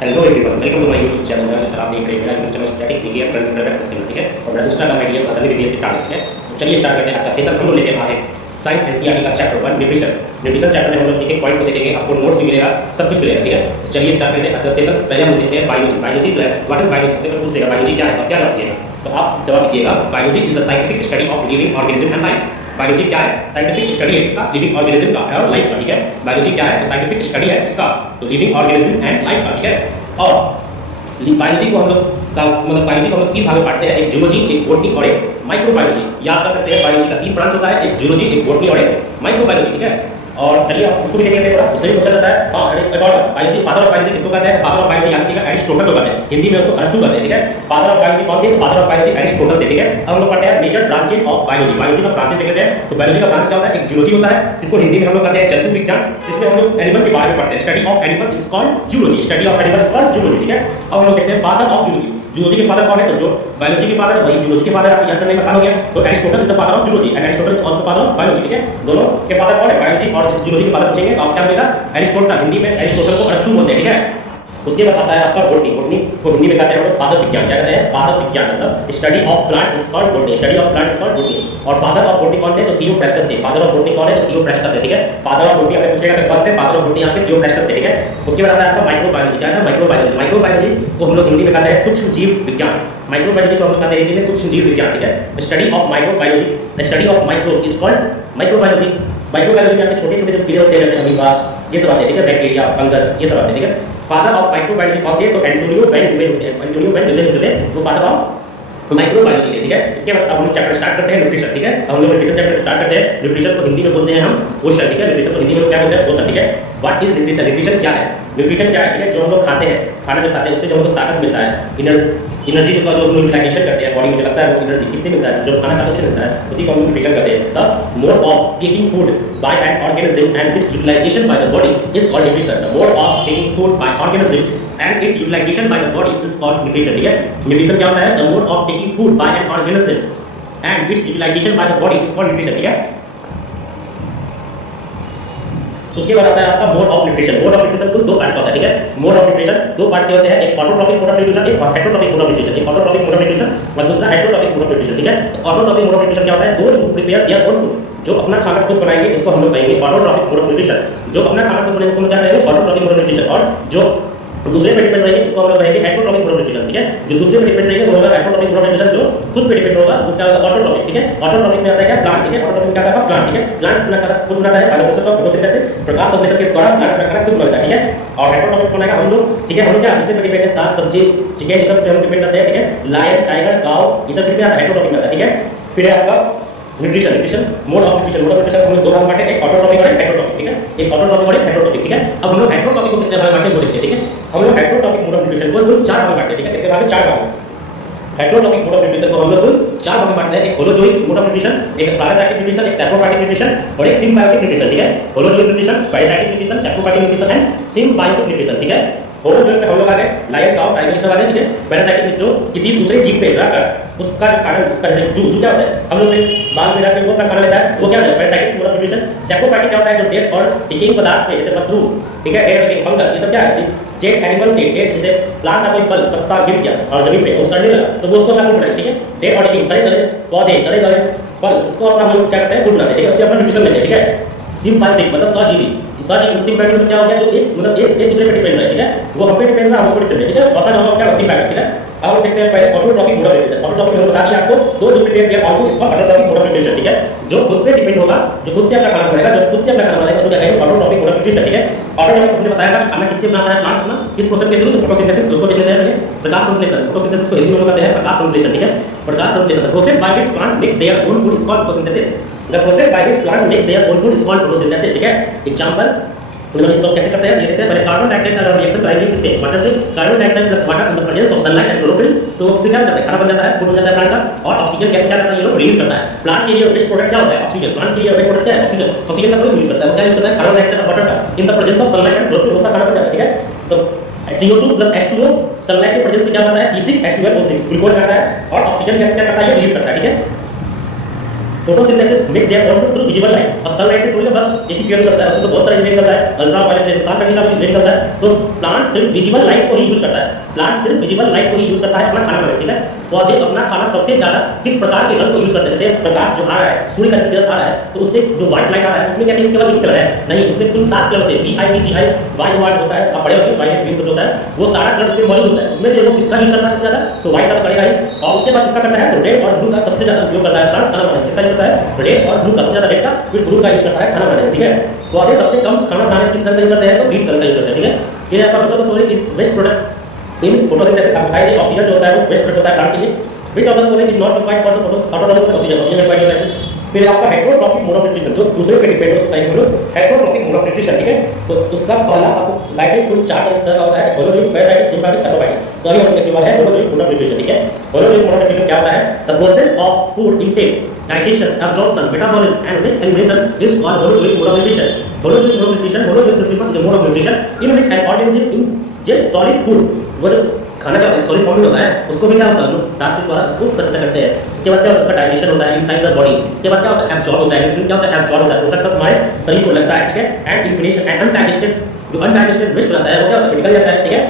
Hello everyone, welcome to my YouTube channel. आप देख रहे हैं मेरा YouTube channel static GK and current affair Excel, ठीक है। और मेरा इंस्टाग्राम आईडी है पता नहीं बीएससी टारगेट, ठीक है। तो चलिए स्टार्ट करते हैं। अच्छा, सेशन हम लोग लेके आए साइंस एनसीईआरटी का चैप्टर 1 न्यूट्रिशन चैप्टर में हम लोग एक पॉइंट को देखेंगे, आपको नोट्स भी मिलेगा, सब कुछ मिलेगा, ठीक है। तो चलिए स्टार्ट करते हैं। अच्छा, सेशन पहले हम देखते हैं बायोलॉजी जो है, व्हाट इज बायोलॉजी। अगर पूछ देगा बायोलॉजी क्या है तो क्या जवाब दीजिएगा? तो आप जवाब दीजिएगा biology is the scientific study of living organism and life. Biology क्या है? साइंटिफिक स्टडी है किसका? लिविंग ऑर्गेनिज्म का और लाइफ का, ठीक है। बायोलॉजी क्या है? साइंटिफिक स्टडी है किसका? तो लिविंग ऑर्गेनिज्म एंड लाइफ का, ठीक है। और बायोलॉजी को हम लोग का मतलब बायोलॉजी को हम लोग तीन भाग में बांटते हैं, एक जूलॉजी, एक बॉटनी और एक माइक्रोबायोलॉजी। याद कर सकते हैं बायोलॉजी का तीन ब्रांच होता है, एक जूलॉजी, एक बॉटनी और एक माइक्रोबायोलॉजी, ठीक है। और चलिए आप उसको भी देखेंगे थोड़ा, उससे भी क्वेश्चन आता है। हां, एक और बायोलॉजी, फादर ऑफ बायोलॉजी किसको कहते हैं? फादर ऑफ बायोलॉजी याद रखिएगा एरिस्टोटल को कहते हैं, हिंदी में उसको अरस्तु कहते हैं, ठीक है। फादर ऑफ बायोलॉजी कौन थे? फादर ऑफ बायोलॉजी एरिस्टोटल थे, ठीक है। अब हम लोग पढ़ते हैं major branches of biology. Biology का ब्रांचेस देखते हैं। तो बायोलॉजी का ब्रांच क्या होता है? एक जूलॉजी होता है, इसको हिंदी में हम लोग कहते हैं जंतु विज्ञान। इसमें हम लोग एनिमल के बारे में पढ़ते हैं, study of animal is called zoology, study of animal is called zoology, ठीक है। अब हम लोग देखते हैं फादर ऑफ जूलॉजी। जूलॉजी के फादर कौन है? तो जो बायोलॉजी के फादर है वही जूलॉजी के फादर, आपको याद करने में आसान हो गया। तो Aristotle is the father of zoology and Aristotle is also father of biology, ठीक है। दोनों के फादर कौन है? बायोलॉजी और जूलॉजी के फादर पूछेंगे तो आप क्या मिलेगा? एरिस्टोटल, हिंदी में एरिस्टोटल को अरस्तु बोलते हैं, ठीक है। उसके बाद आता है आपका बॉटनी। बॉटनी को हिंदी में कहते हैं पादप विज्ञान। क्या कहते हैं? पादप विज्ञान, मतलब study of plant is called botany, study of plant is called botany. और फादर ऑफ बॉटनी कौन थे? तो थियोफ्रास्टस थे। फादर ऑफ बॉटनी कौन है? तो थियोफ्रास्टस है, ठीक है। फादर ऑफ बॉटनी अगर पूछेगा तो कौन थे? फादर ऑफ बॉटनी आपके थियोफ्रास्टस थे, ठीक है। उसके बाद आता है आपका माइक्रोबायोलॉजी। क्या है? माइक्रोबायोलॉजी। माइक्रोबायोलॉजी को हम लोग हिंदी में कहते हैं सूक्ष्म जीव विज्ञान। माइक्रोबायोलॉजी को हम लोग कहते हैं हिंदी में सूक्ष्म जीव विज्ञान, ठीक है। Study of microbiology, the study of microbes is called microbiology. Microbiology में आपके छोटे-छोटे जो कीड़े होते हैं जैसे अमीबा, ये सब आते हैं, ठीक है। बैक्टीरिया, फंगस, ये सब आते हैं, ठीक है। फादर ऑफ माइक्रोबायोलॉजी कौन थे? तो एंटोनियो वैन ड्यूवेन होते हैं। एंटोनियो वैन ड्यूवेन जो थे वो फादर ऑफ माइक्रोबायोलॉजी थे, ठीक है। इसके बाद अब हम चैप्टर स्टार्ट करते हैं न्यूट्रिशन, ठीक है। हम लोग न्यूट्रिशन चैप्टर स्टार्ट करते हैं। न्यूट्रिशन को हिंदी में बोलते हैं हम पोषण, ठीक है। न्यूट्रिशन को हिंदी में क्या बोलते हैं? पोषण, ठीक है। What is nutrition? न्यूट्रिशन क्या है? न्यूट्रिशन क्या है? ठीक है, जो हम लोग खाते हैं, खाना जो खाते हैं उससे जो हमको ताकत मिलता है, एनर्जी का जो यूटिलाइजेशन करते हैं बॉडी में, जो लगता है वो एनर्जी किससे मिलता है? जो खाना खाते हैं मिलता है, उसी को हम न्यूट्रिशन कहते हैं। The mode of taking food by an organism and its utilization by the body is called nutrition. The mode of taking food by organism and its utilization by the body is called nutrition, ठीक है। Nutrition क्या होता है? the mode of taking food by an organism and its utilization by the body is called nutrition, ठीक है। उसके बाद आता है आपका mode of nutrition. Mode of nutrition कुल दो पार्ट्स का होता है, ठीक है। मोड ऑफ न्यूट्रिशन दो पार्ट्स के होते हैं, एक ऑटोट्रॉपिक मोड ऑफ न्यूट्रिशन, एक हेटरोट्रॉपिक मोड ऑफ न्यूट्रिशन। एक ऑटोट्रॉपिक मोड ऑफ न्यूट्रिशन और दूसरा हेटरोट्रॉपिक मोड ऑफ न्यूट्रिशन, ठीक है। तो ऑटोट्रॉपिक मोड ऑफ न्यूट्रिशन क्या होता है? दो to prepare their own food, जो अपना खाना खुद बनाएंगे उसको हम लोग कहेंगे ऑटोट्रॉपिक मोड ऑफ न्यूट्रिशन। जो अपना खाना खुद बनाएंगे उसको हम क्या कहेंगे? Autotrophic mode of nutrition. और जो दूसरे पे डिपेंड रहेंगे उसको हम लोग कहेंगे हेटरोट्रॉपिक मोड ऑफ न्यूट्रिशन, ठीक है। जो दूसरे पे डिपेंड रहेंगे वो होगा हेटरोट्रॉपिक मोड ऑफ न्यूट्रिशन, जो खुद पे डिपेंड होगा वो क्या होगा? ऑटोट्रॉपिक, ठीक है। ऑटोट्रॉपिक में आता है क्या? प्लांट, ठीक है। ऑटोट्रॉपिक में क्या आता है? प्लांट, ठीक है। प्लांट अपना खाना खुद बनाता है by the process of photosynthesis, प्रकाश संश्लेषण के द्वारा प्लांट अपना खाना खुद बनाता है, ठीक है। और हेटरोट्रॉपिक बनाएगा हम लोग, ठीक है। हम लोग क्या दूसरे पे डिपेंड है, साग सब्जी, चिकन, ये सब पे हम डिपेंड करते हैं, ठीक है। लायन, टाइगर, काऊ, ये सब किसमें आता है? हेटरोट्रॉपिक में आता है, ठीक है। फिर है आपका nutrition. Nutrition mode of nutrition. Mode of nutrition हम लोग दो भाग बांटे, एक ऑटोट्रॉपिक और एक हेटरोट्रॉपिक, ठीक है। एक ऑटोट्रॉपिक और एक हेटरोट्रॉपिक, ठीक है। अब हम लोग हेटरोट्रॉपिक को कितने भाग बांटे वो देखते हैं, ठीक है। हम लोग हेटरोट्रॉपिक मोड ऑफ न्यूट्रिशन को कुल 4 भाग बांटते हैं, ठीक है। कितने भाग? 4 भाग। हेटरोट्रॉपिक मोड ऑफ न्यूट्रिशन को हम लोग कुल 4 भाग में बांटते हैं, एक होलोजोइक मोड ऑफ न्यूट्रिशन, एक पैरासाइटिक न्यूट्रिशन, एक सैप्रोफाइटिक न्यूट्रिशन और एक सिम्बायोटिक न्यूट्रिशन, ठीक है। Holozoic nutrition, parasitic nutrition, saprophytic nutrition and symbiotic nutrition, ठीक है। होलोजोइक में हम लोग आ गए लायन, काऊ, टाइगर, ये सब आ गए, ठीक है। पैरासाइटिक में जो किसी दूसरे जीव पे रहकर उसका खाना, उसका जू क्या होता है? हम लोग बाल में रहकर वो अपना खाना लेता है, वो क्या होता है? Parasitic mode of nutrition. Saprophytic क्या होता है? जो डेड और डिकेइंग पदार्थ पे जैसे मशरूम, ठीक है, डेड और फंगस, ये सब क्या है? डेड एनिमल से, डेड जैसे प्लांट का कोई फल पत्ता गिर गया और जमीन पे और सड़ने लगा तो वो उसको अपना फूड बनाएगा, ठीक है। डेड और डिकेइंग सड़े गले पौधे, सड़े गले फल, उसको अपना हम लोग क्या करते हैं? फूड बनाते हैं, ठीक है। उससे अपना न्यूट्रिशन लेते हैं, ठीक है। सिम्बायोटिक मतलब सजीवी। सजीवी सिम्बायोटिक क्या हो गया? जो एक मतलब एक दूसरे पे डिपेंड है, ठीक है। वो हम पे डिपेंड है, हम उस पर डिपेंड है, ठीक है। ऐसा होगा क्या? सिम्बायोटिक, ठीक है। अब हम देखते हैं पहले autotrophic mode of nutrition. Autotrophic में बता दिया आपको, दो जो प्रिपेयर देयर ऑन इसका ऑटोट्रॉपिक मोड ऑफ न्यूट्रिशन, ठीक है। जो खुद पे डिपेंड होगा, जो खुद से अपना खाना बनाएगा, जो खुद से अपना खाना बनाएगा उसको क्या कहेंगे? ऑटोट्रॉपिक मोड ऑफ न्यूट्रिशन, ठीक है। ऑटोट्रॉपिक हमने बताया था कि खाना किससे बनाता है? प्लांट अपना इस प्रोसेस के थ्रू, तो फोटोसिंथेसिस उसको कहते हैं, प्रकाश संश्लेषण। फोटोसिंथेसिस को हिंदी में कहते हैं प्रकाश संश्लेषण, ठीक है। प्रकाश संश्लेषण, the process by which plant make their own food is called photosynthesis. The process by which plant make their own food is called photosynthesis, ठीक है। एग्जांपल मतलब इसको कैसे करते हैं ये देखते हैं। पहले कार्बन डाइऑक्साइड का रिएक्शन कराएंगे किससे? वाटर से। Carbon dioxide plus water in the presence of sunlight and chlorophyll, तो वो किससे क्या करता है? खाना बन जाता है, फूड बन जाता है प्लांट का। और ऑक्सीजन गैस क्या करता है? ये लोग रिलीज करता है। प्लांट के लिए वेस्ट प्रोडक्ट क्या होता है? ऑक्सीजन। प्लांट के लिए वेस्ट प्रोडक्ट क्या है? ऑक्सीजन। ऑक्सीजन का कोई यूज करता है, वो क्या यूज करता है? कार्बन डाइऑक्साइड और वाटर का in the presence of sunlight and chlorophyll, उसका खाना बन जाता है, ठीक है। तो CO2 प्लस H2O सनलाइट के प्रेजेंस में क्या होता है? C6H12O6 ग्लूकोज आता है और ऑक्सीजन गैस क्या करता है? ये रिलीज करता है, ठीक है। Photosynthesis make their on through visible light, और सनलाइट से थोड़ी ना बस एक ही किरण करता है, उसमें तो बहुत सारे इमेज करता है, अल्ट्रावायलेट रे नुकसान करने का भी इमेज करता है। तो प्लांट सिर्फ विजिबल लाइट को ही यूज करता है, प्लांट सिर्फ विजिबल लाइट को ही यूज करता है अपना खाना बनाने, ठीक है। पौधे अपना खाना सबसे ज्यादा किस प्रकार के रंग को यूज करते हैं, जैसे प्रकाश जो आ रहा है, सूर्य का किरण आ रहा है, तो उससे जो व्हाइट लाइट आ रहा है उसमें क्या केवल एक कलर है नहीं, उसमें कुल 7 कलर होते हैं, VITGI वाई वर्ड होता है, आप पढ़े होंगे वायलेट ग्रीन होता है, वो सारा कलर उसमें मौजूद होता है। उसमें से वो किसका यूज करता है सबसे ज्यादा, तो व्हाइट का करेगा ही, और उसके बाद इसका करता है तो रेड और ब्लू का सबसे ज्यादा उपयोग करता है खाना बनाने, किसका यूज करता है, रेड और ब्लू का सबसे ज्यादा, रेड का फिर ब्लू का यूज करता है खाना बनाने, ठीक है। पौधे सबसे कम खाना बनाने किस तरह का यूज करते हैं, तो ग्रीन कलर का यूज करते हैं, ठीक है। फिर आपका बच्चों को is best product in photosynthesis, आप बताइए ऑक्सीजन जो होता है वो बेस्ट प्रोडक्ट होता है प्लांट के लिए, which of the following is not required for the photosynthesis, oxygen, oxygen required होता है। फिर आपका हेटेरोट्रॉपिक मोड ऑफ न्यूट्रिशन जो दूसरे पे डिपेंड हो सकता है, हम लोग हेटेरोट्रॉपिक मोड ऑफ न्यूट्रिशन, ठीक है। तो उसका पहला आपको लाइटेड कुल 4 तरह का होता है, होलोजोइक, पैरासाइटिक, सिम्बायोटिक, साइटोबायोटिक। तो अभी हम देखने वाले हैं होलोजोइक मोड ऑफ न्यूट्रिशन, ठीक है। होलोजोइक मोड ऑफ न्यूट्रिशन क्या होता है, the process of food intake, digestion, absorption, metabolism and waste elimination is called holozoic mode of nutrition. Holozoic mode of nutrition is a mode of nutrition in which an organism ingests solid food, वो जो खाना का solid form में होता है उसको भी क्या होता है, दांत से द्वारा उसको प्रस्तुत करते हैं। उसके बाद क्या होता है, उसका डाइजेशन होता है इनसाइड द बॉडी। उसके बाद क्या होता है, एब्जॉर्ब होता है, न्यूट्रिएंट क्या होता है, एब्जॉर्ब होता है, पोषक तत्व हमारे शरीर को लगता है, ठीक है। एंड इलिमिनेशन एंड अनडाइजेस्टेड, जो अनडाइजेस्टेड वेस्ट होता है वो क्या होता है, निकल जाता है, ठीक है।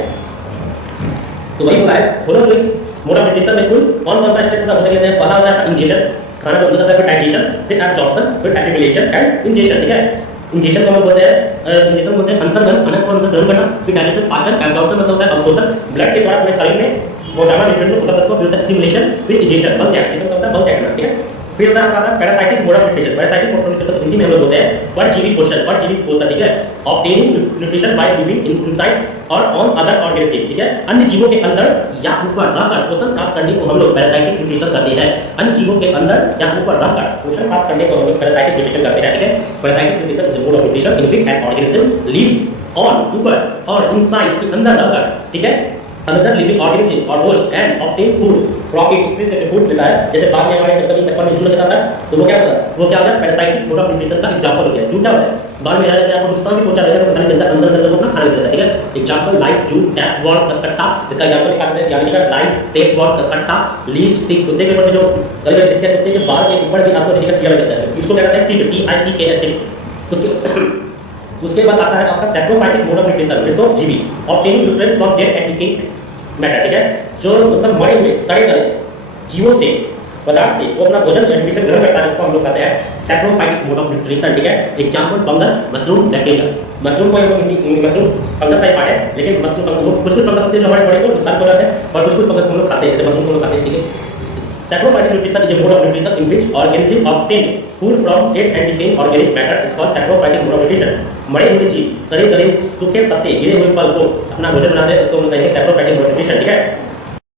तो वही होता है होलोजोइक मोड ऑफ न्यूट्रिशन में कुल कौन-कौन सा स्टेप होता है, बताइए। पहला होता है इंजेक्शन, खाना को अंदर जाता है, फिर डाइजेशन, फिर एब्जॉर्प्शन, फिर एसिमिलेशन एंड इंजेक्शन, ठीक है। इंजेक्शन को हम बोलते हैं, इंजेक्शन बोलते हैं अंतर्गत खाना को अंदर ग्रहण करना, फिर डाइजेशन पाचन, एब्जॉर्प्शन मतलब होता है अवशोषण, ब्लड के द्वारा अपने शरीर में पहुंचाना न्यूट्रिएंट को, पोषक तत्व को, फिर एसिमिलेशन, फिर इंजेक्शन, बल त्याग, इसका मतलब होता है बल त्याग करना, ठीक है। फिर होता है आपका parasitic mode of nutrition, parasitic mode of nutrition Hindi में हम लोग बोलते हैं परजीवी पोषण, ठीक है। Obtaining nutrition by living inside और ऑन अदर ऑर्गेनिज्म, ठीक है। अन्य जीवों के अंदर या ऊपर रहकर पोषण प्राप्त करने को हम लोग पैरासाइटिक न्यूट्रिशन कहते हैं। अन्य जीवों के अंदर या ऊपर रहकर पोषण प्राप्त करने को हम लोग पैरासाइटिक न्यूट्रिशन कहते हैं, ठीक है। Parasitic nutrition is a mode of nutrition in which an organism lives on, ऊपर, और इनसाइड, के अंदर रहकर, ठीक है, another living organism or host and obtain food from it, उसमें से फूड लेता है। जैसे बाद में हमारे कभी बचपन में जूं लगता था तो वो क्या होता है, वो क्या होता है, पैरासाइटिक मोड ऑफ न्यूट्रिशन का एग्जांपल हो गया। जूं क्या होता है, बाद में जाकर आपको नुकसान भी पहुंचा देगा, तो अंदर अंदर जब अपना खाना लेता है, ठीक है। एग्जांपल लाइस, जूं, टैप वॉर्म, कसकट्टा, इसका एग्जांपल निकालते हैं, यानी कि लाइस, टैप वॉर्म, कसकट्टा, लीच, टिक, कुत्ते के ऊपर जो कभी देखते हैं, कुत्ते के बाल के ऊपर भी आपको देखिएगा कीड़ा लगता है, इसको क्या कहते हैं, टिक, TICK। उसके बाद आता है आपका सैप्रोफाइटिक मोड ऑफ न्यूट्रिशन, ये तो जीवी, obtaining nutrients from dead and decaying matter, ठीक है। जो मतलब मरे हुए सड़े गले जीवों से, पदार्थ से वो अपना भोजन न्यूट्रिशन ग्रहण करता है, जिसको हम लोग कहते हैं सैप्रोफाइटिक मोड ऑफ न्यूट्रिशन, ठीक है। Example fungus, mushroom, bacteria. Mushroom को हम लोग हिंदी मशरूम फंगस का ही पार्ट है, लेकिन मशरूम कुछ फंगस होते हैं जो हमारे बॉडी को नुकसान पहुंचाते हैं, और कुछ फंगस हम लोग खाते हैं, जैसे मशरूम को लोग खाते हैं, ठीक है। Saprophytic nutrition is a mode of nutrition in which organism obtain food from dead and decaying organic matter is called saprophytic mode of nutrition. मरे हुए जीव, सड़े गले, सूखे पत्ते, गिरे हुए फल को अपना भोजन बनाते हैं, उसको हम कहेंगे saprophytic